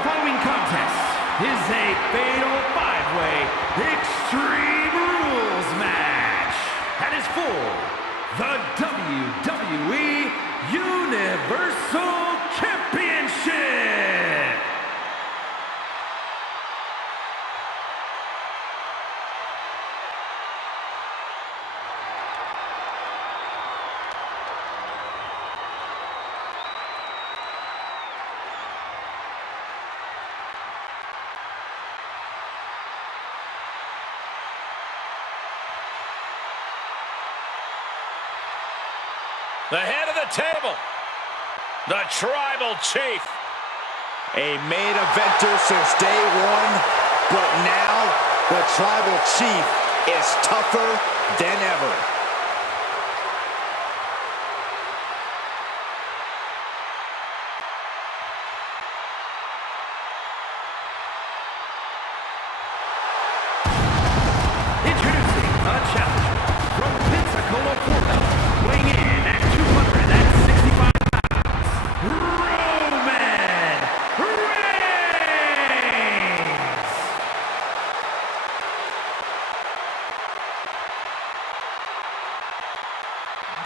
The following contest is a fatal five-way Extreme Rules match that is for the WWE Universal Championship. The head of the table, the Tribal Chief. A main eventer since day one, but now the Tribal Chief is tougher than ever. Introducing a challenger from Pensacola, Florida, weighing in at 265 pounds, Roman Reigns!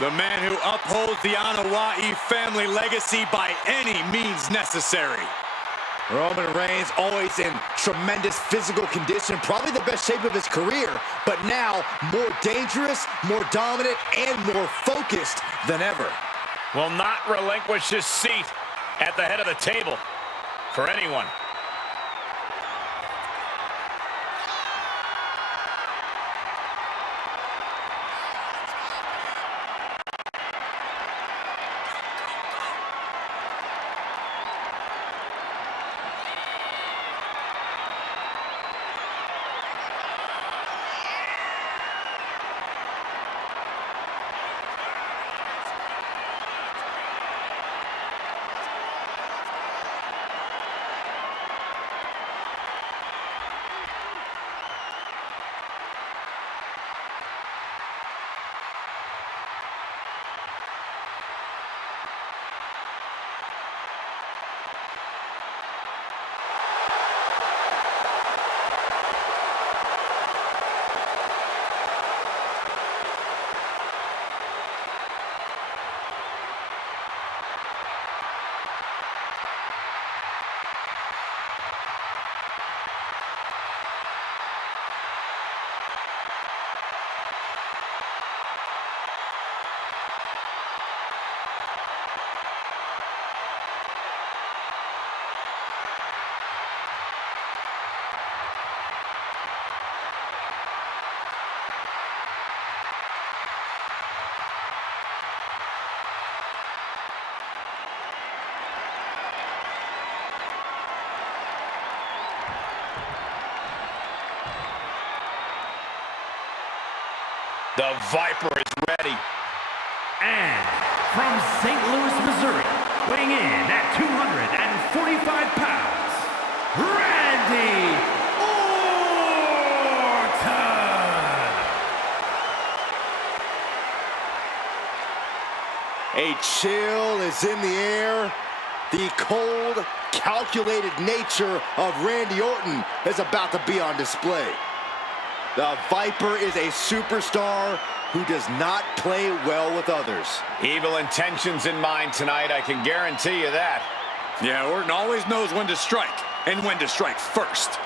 The man who upholds the Anoa'i family legacy by any means necessary. Roman Reigns always in tremendous physical condition, probably the best shape of his career, but now more dangerous, more dominant, and more focused than ever. Will not relinquish his seat at the head of the table for anyone. The Viper is ready. And from St. Louis, Missouri, weighing in at 245 pounds, Randy Orton! A chill is in the air. The cold, calculated nature of Randy Orton is about to be on display. The Viper is a superstar who does not play well with others. Evil intentions in mind tonight, I can guarantee you that. Yeah, Orton always knows when to strike, and when to strike first.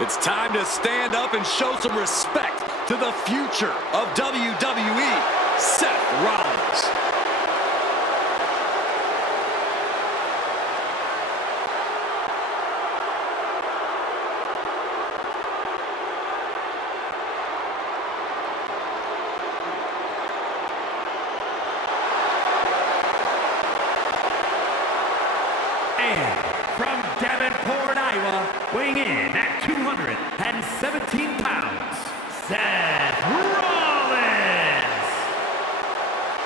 It's time to stand up and show some respect to the future of WWE, Seth Rollins. From Davenport, Iowa, weighing in at 217 pounds, Seth Rollins.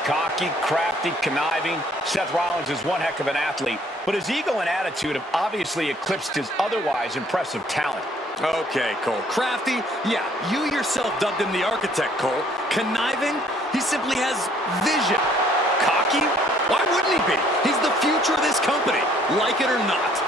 Cocky, crafty, conniving, Seth Rollins is one heck of an athlete, but his ego and attitude have obviously eclipsed his otherwise impressive talent. Okay, Cole. Crafty? Yeah, you yourself dubbed him the architect, Cole. Conniving? He simply has vision. Cocky? Why wouldn't he be? He's the future of this company, like it or not.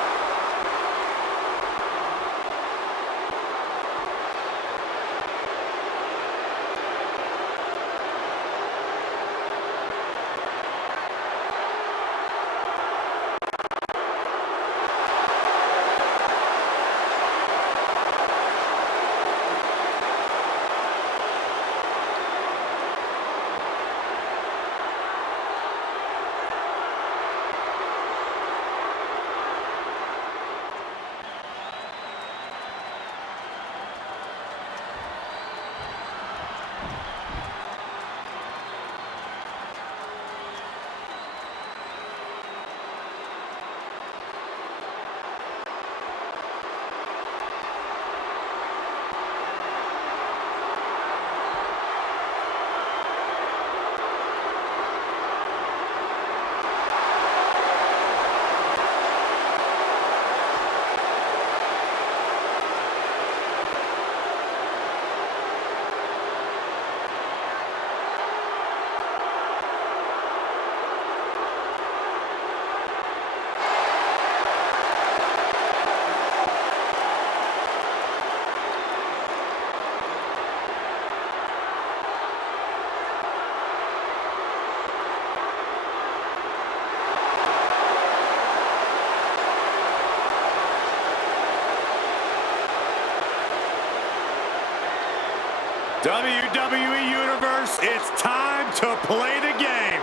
WWE Universe, it's time to play the game.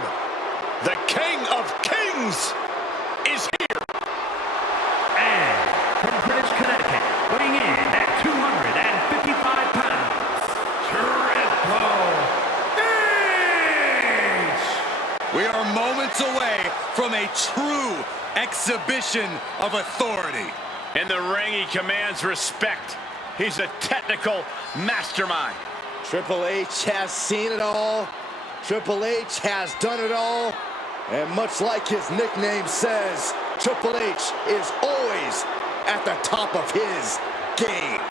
The King of Kings is here. And from Greenwich, Connecticut, weighing in at 255 pounds, Triple H. We are moments away from a true exhibition of authority. In the ring, he commands respect. He's a technical mastermind. Triple H has seen it all. Triple H has done it all. And much like his nickname says, Triple H is always at the top of his game.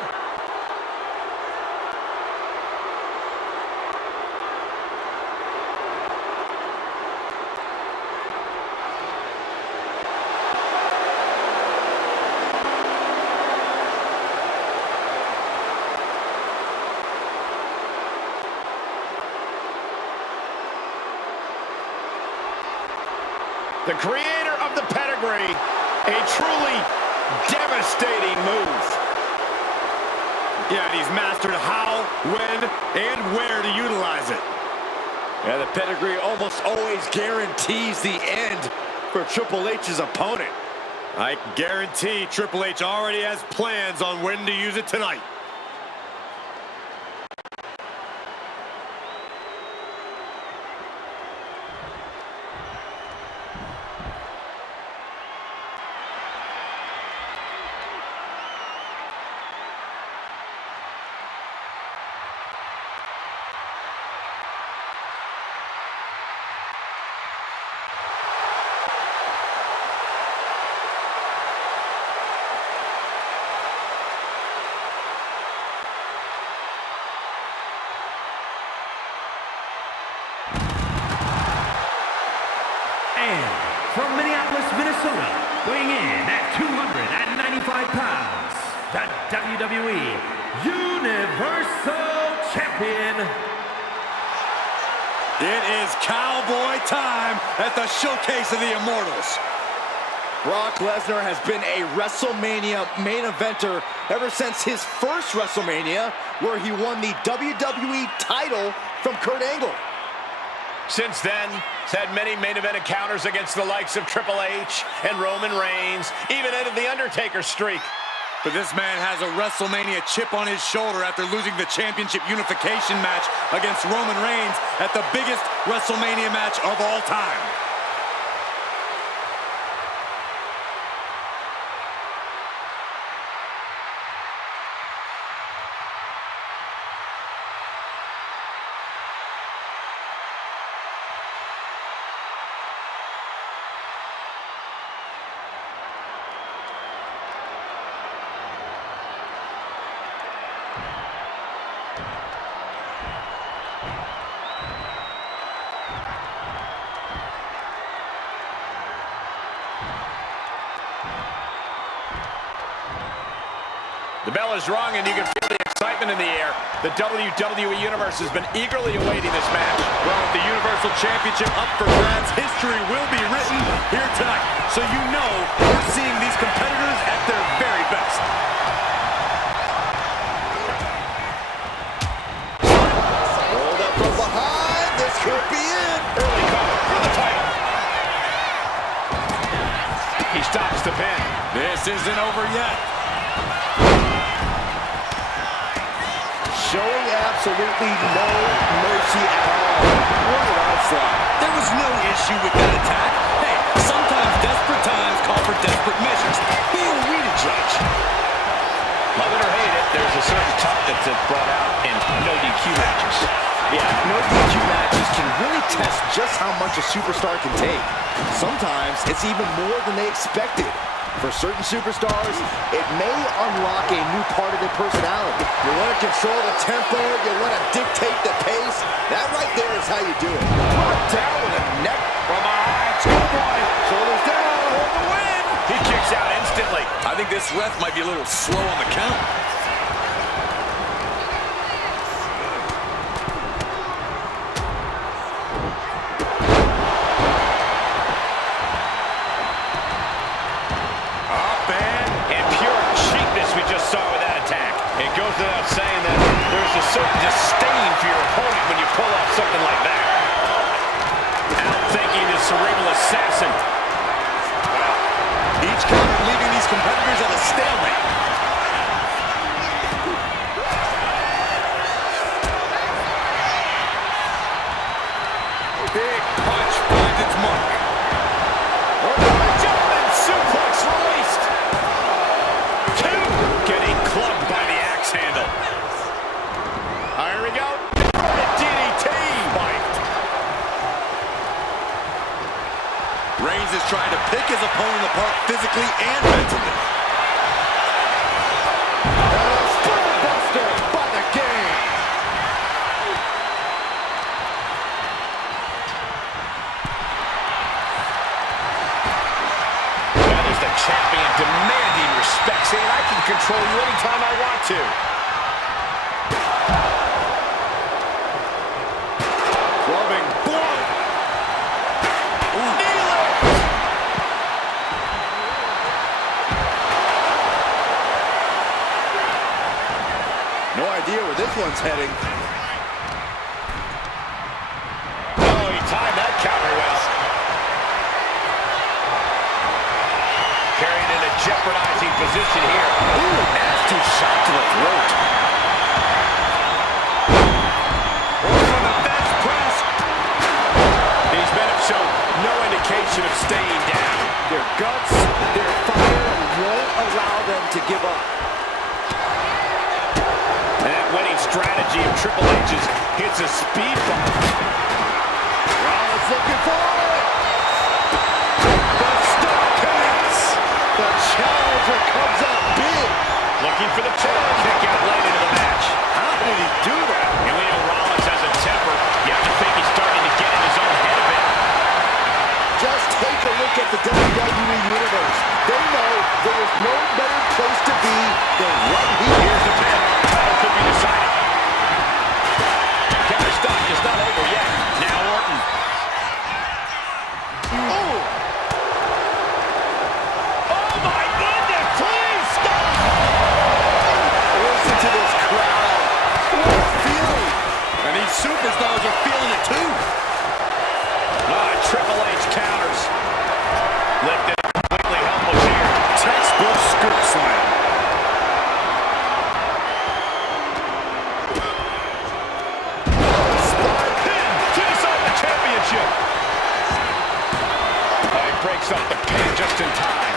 The creator of the pedigree, a truly devastating move. Yeah, and he's mastered how, when, and where to utilize it. Yeah, the pedigree almost always guarantees the end for Triple H's opponent. I guarantee Triple H already has plans on when to use it tonight. And from Minneapolis, Minnesota, weighing in at 295 pounds, the WWE Universal Champion. It is cowboy time at the Showcase of the Immortals. Brock Lesnar has been a WrestleMania main eventer ever since his first WrestleMania, where he won the WWE title from Kurt Angle. Since then, he's had many main event encounters against the likes of Triple H and Roman Reigns, even ended the Undertaker streak. But this man has a WrestleMania chip on his shoulder after losing the championship unification match against Roman Reigns at the biggest WrestleMania match of all time. The bell is rung, and you can feel the excitement in the air. The WWE Universe has been eagerly awaiting this match. Well, with the Universal Championship up for grabs, history will be written here tonight. So you know we're seeing these competitors at their very best. Rolled up from behind. This could be it. Early cover for the title. He stops the pin. This isn't over yet. Showing absolutely no mercy at all. What an onslaught. There was no issue with that attack. Hey, sometimes desperate times call for desperate measures. Who are we to judge? Love it or hate it, there's a certain toughness that's brought out in no DQ matches. Yeah, no DQ matches can really test just how much a superstar can take. Sometimes it's even more than they expected. For certain superstars, it may unlock a new part of their personality. You want to control the tempo, you want to dictate the pace. That right there is how you do it. Brought down with a neck from behind. Schoolboy, shoulders down, hold the win. He kicks out instantly. I think this ref might be a little slow on the count. Without saying that there's a certain disdain for your opponent when you pull off something like that. Outthinking the cerebral assassin. Wow. Each counter leaving these competitors at a stalemate. Big punch finds its mark. German suplex released. Two. Getting clubbed by the axe handle. Here we go. DDT. Spiked. Reigns is trying to pick his opponent apart physically and mentally. Buster by the game. That is the champion demanding respect, saying I can control you anytime I want to. Clubbing blood. Knee lift. No idea where this one's heading. Oh, he timed that counter well. Carried in a jeopardizing position here. Ooh, nasty shot to the throat. From the fence press. These men have shown no indication of staying down. Their guts, their fire won't allow them to give up. And that winning strategy of Triple H's hits a speed bump. Rollins looking for it. The star connects. The challenger comes up big. Looking for the chair kick out late into the match. How did he do that? And we know Rollins has a temper. You have to think he's starting to get in his own head a bit. Just take a look at the WWE Universe. They know there is no better place to be than right here. Here's the pin. Title could be decided. Counter stock is not over yet. Now Orton. Oh! Oh my goodness! Please stop! breaks up the pin just in time.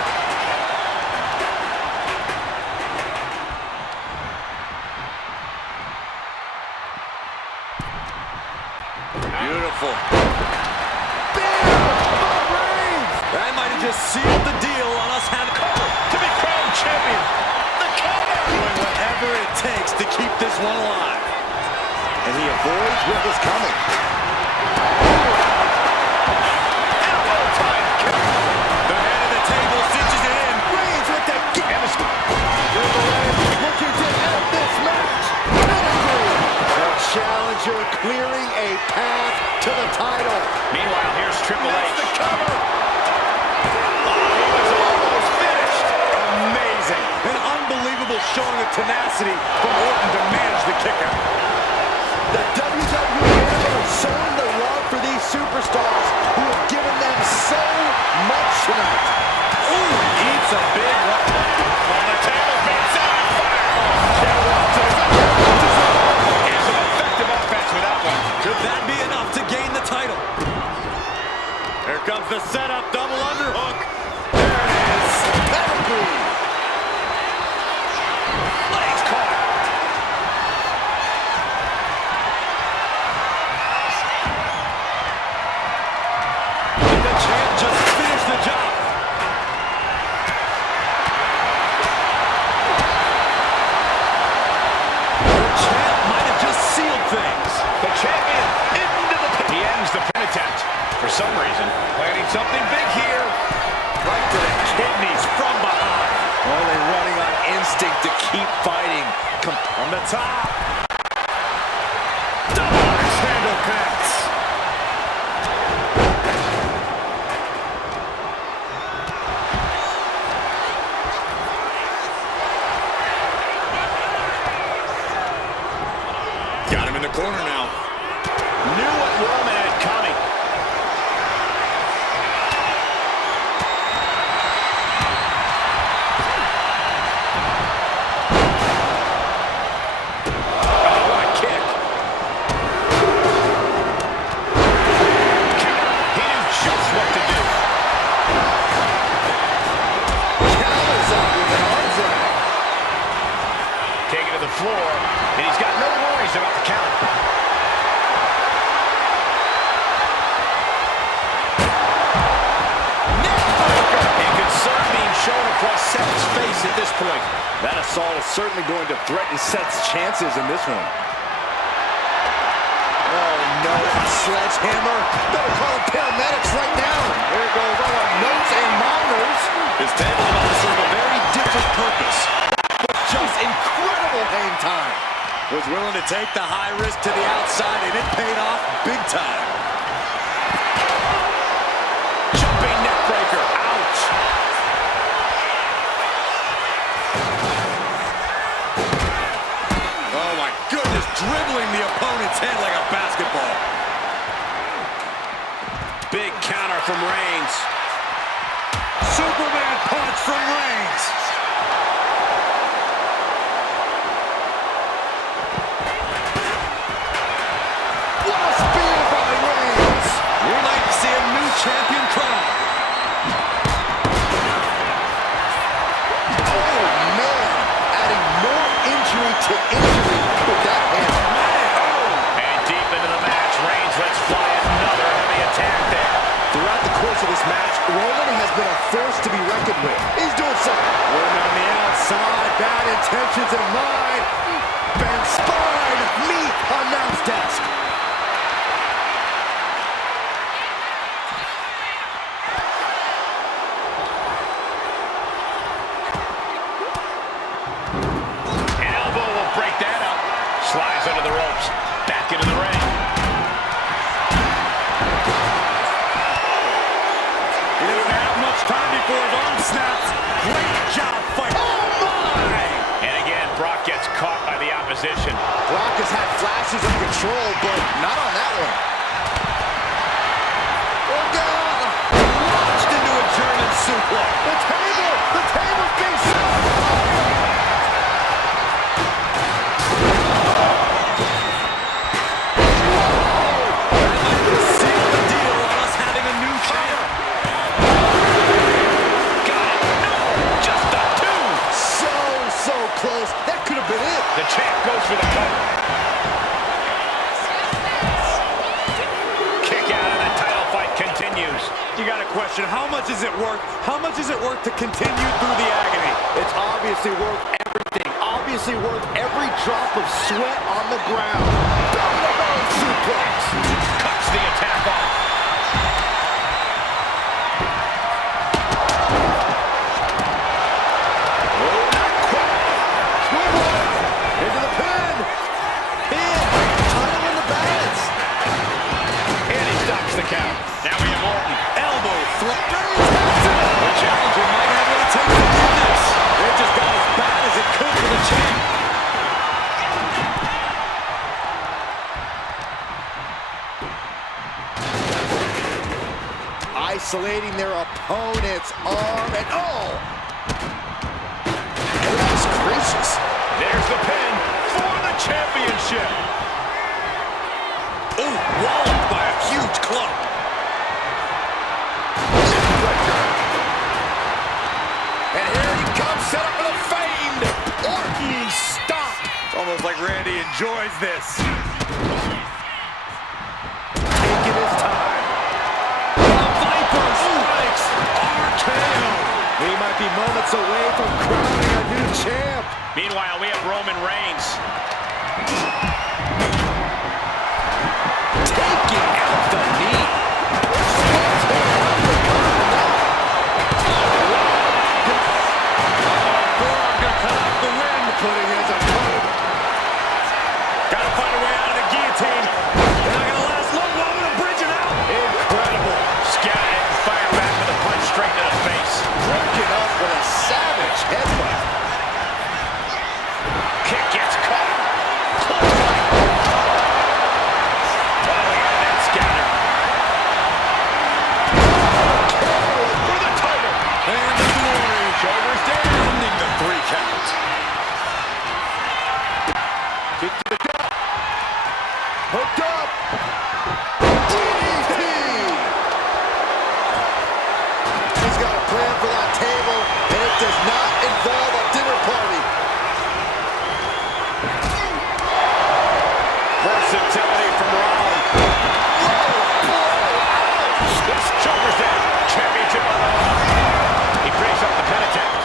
Beautiful. That might have just sealed the deal on us having To be crowned champion. The cover. doing whatever it takes to keep this one alive. And he avoids what was coming. The head of the table cinches it in. Reigns with the kick. Looking to end this match. The challenger clearing a path to the title. Meanwhile, here's Triple H. The cover. He was almost finished. Amazing. An unbelievable showing of tenacity from Orton to manage the kicker. The WWE Universe showing the love for these superstars who have given them so much tonight. Ooh, eats a big one. On the table, being set on fire. And some effective offense with that one. Could that be enough to gain the title? Here comes the setup, double underhook. There it is. Pedigree. Legs caught. The champ just finished the job. The champ might have just sealed things. The champion into the pin. He ends the pin attempt. For some reason, planning something big here. Right to the kidneys from behind. Only running on instinct to keep fighting. From the top. Double axe handle connects. Got him in the corner now. Knew what Roman had coming. Oh, what a kick. He knew just what to do. Counters up with an arm drag. Taking to the floor, and he's got no worries about the count. And concern being shown across Seth's face at this point. That assault is certainly going to threaten Seth's chances in this one. Oh no, sledgehammer. Better call the paramedics right now. There goes all our notes and monitors. This table is about to serve a very different purpose. Just incredible hang time. Was willing to take the high risk to the outside, and it paid off big time. Jumping neck breaker. Ouch. Oh my goodness, dribbling the opponent's head like a basketball. Big counter from Reigns. Superman punch from Reigns. What a spear by Reigns. We might see a new champion crown. Oh man, adding more injury to injury with that hammer. And deep into the match, Reigns lets fly another heavy attack there. Throughout the course of this match, Roman has been a force to be reckoned with. He's doing something. Orton on the outside, Bad intentions in mind. Ben spine, meet announce desk. An elbow will break that up. Slides under the ropes. Back into the ring. he didn't have much time before his arm snaps. Great job fighting. Oh my! And again, Brock gets caught by the opposition. Brock has had flashes of control, but not on that one. Oh God! Launched into a German suplex. The table's being set. Seal the deal on us having a new champ. You got a question. How much is it worth? How much is it worth to continue through the agony? It's obviously worth everything. Obviously worth every drop of sweat on the ground. Belly-to-belly suplex. Cuts the attack off. Oh, not quite. Smooth one. Into the pin. Pin. Title in the balance. And he stops the count. Now we have Orton. Elbow thrust. The challenger might have what it takes to win this. It just got as bad as it could for the champ. Isolating their opponent's arm and oh! Goodness gracious. There's the pin for the championship. Ooh, walloped by a huge club. And here he comes, set up for the famed Orton stomp. It's almost like Randy enjoys this. Taking his time. The Viper strikes RKO. He might be moments away from crowning a new champ. Meanwhile, we have Roman Reigns. Taking out the knee. Forearm gonna cut off the wind. Putting his opponent. Gotta find a way out of the guillotine. They're not gonna last long. While we're bridging out. Incredible. Scout it and fire back with a punch straight to the face. Broken up with a savage headbutt. Kick gets caught. Clothesline. Oh, look at that scatter. For the title. And the glory. Shoulders down. Ending the 3 count. Kick to the gut. Hooked up. DDT. He's got a plan for that table, and it does not involve a dinner party. Versatility from Rollins. This shoulders down. Championship on the line. He breaks up the pin attempt.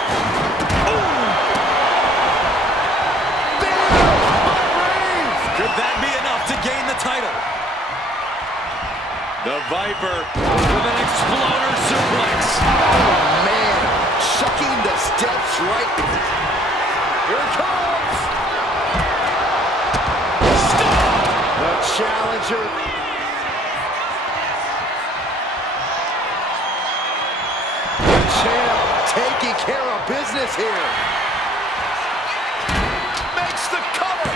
Could that be enough to gain the title? The Viper with an exploder suplex. Man, chucking the steps right. Here it comes. Stop. The challenger. The champ taking care of business here. Makes the cover.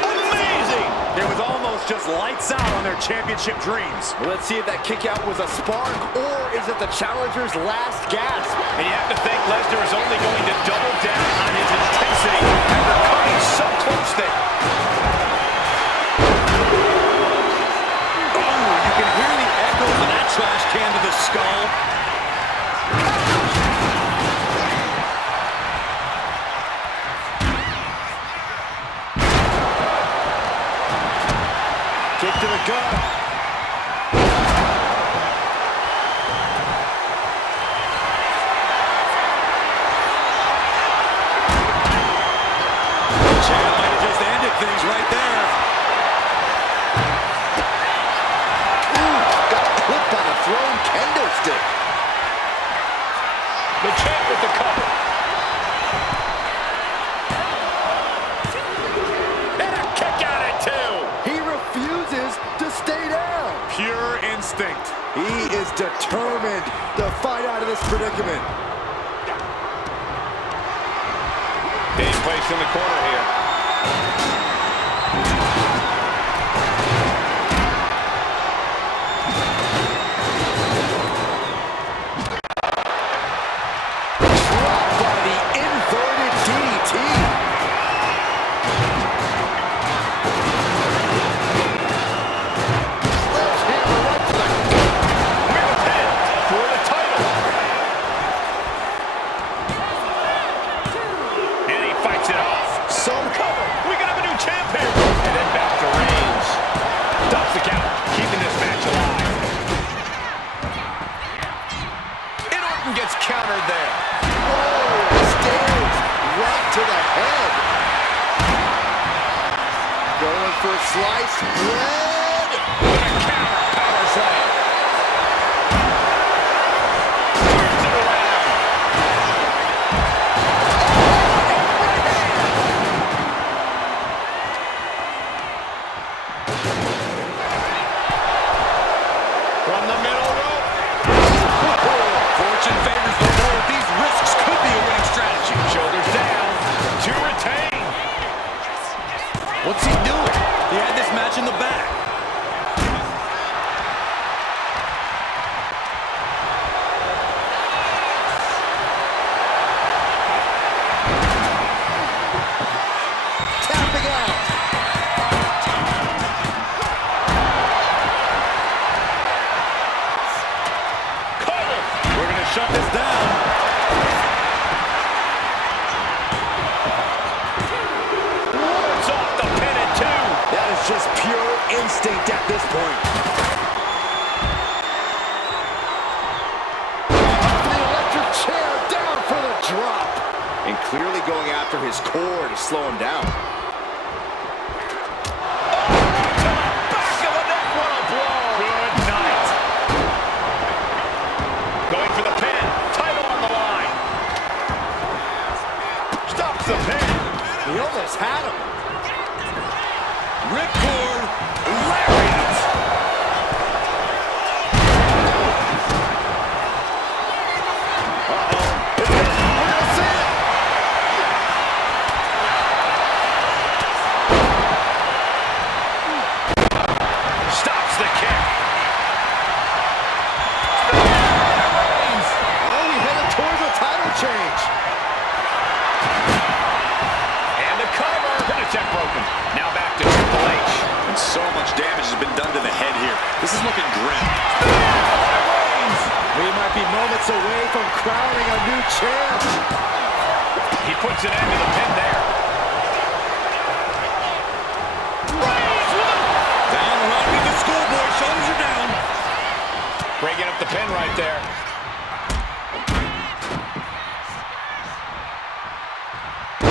Amazing. It was almost just lights out on their championship dreams. Let's see if that kick out was a spark or is it the challenger's last gasp? And you have to think Lesnar is only going to double down on his intensity after coming so close there. Oh, you can hear the echoes of that trash can to the skull. Kick to the gut. Champ might have just ended things right there. Ooh, got clipped by the thrown kendo stick. The champ with the cover. And a kick out at 2. He refuses to stay down. Pure instinct. He is determined to fight out of this predicament. Being placed in the corner here. Dropped by the inverted DDT. Sledgehammer right to the gut. We're pinned for the title. And he fights it off. Some cover. We got a new champ here. And then back to countered there. Oh, stairs right to the head. Going for sliced bread. With a counter power slam. Turns it around. From the middle rope. Fortune favors the bold. These risks could be a winning strategy. Shoulders down to retain. What's he doing? He had this match in the bag. Tapping out. Cover. We're going to shut this down. Wards off the pin at 2. That is just pure instinct at this point. Off the electric chair, down for the drop. And clearly going after his core to slow him down. Back of the neck, what a blow. Good night. Going for the pin. Title on the line. Stops the pin. He almost had him. Ripcord. Lariat. Stops the kick. Oh, we headed towards a title change. And the cover. Pin attempt broken. Now back to Triple H. And so much damage has been done to the head here. This is looking grim. We might be moments away from crowning a new champ. He puts an end to the pin there. Down around with the schoolboy. Shoulders are down. Breaking up the pin right there.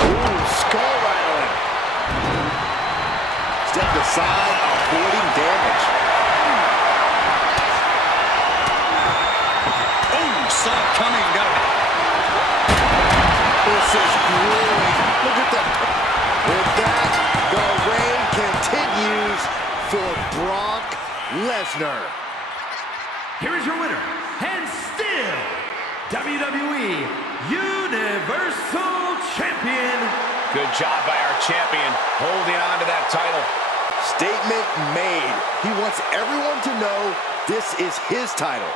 Ooh, skull rattling. Stepped aside, avoiding damage. Oh, saw it coming. Got it. This is grueling. Look at that. With that, the reign continues for Brock Lesnar. Here is your winner, and still WWE Universal Champion. Good job by our champion, holding on to that title. Statement made. He wants everyone to know this is his title.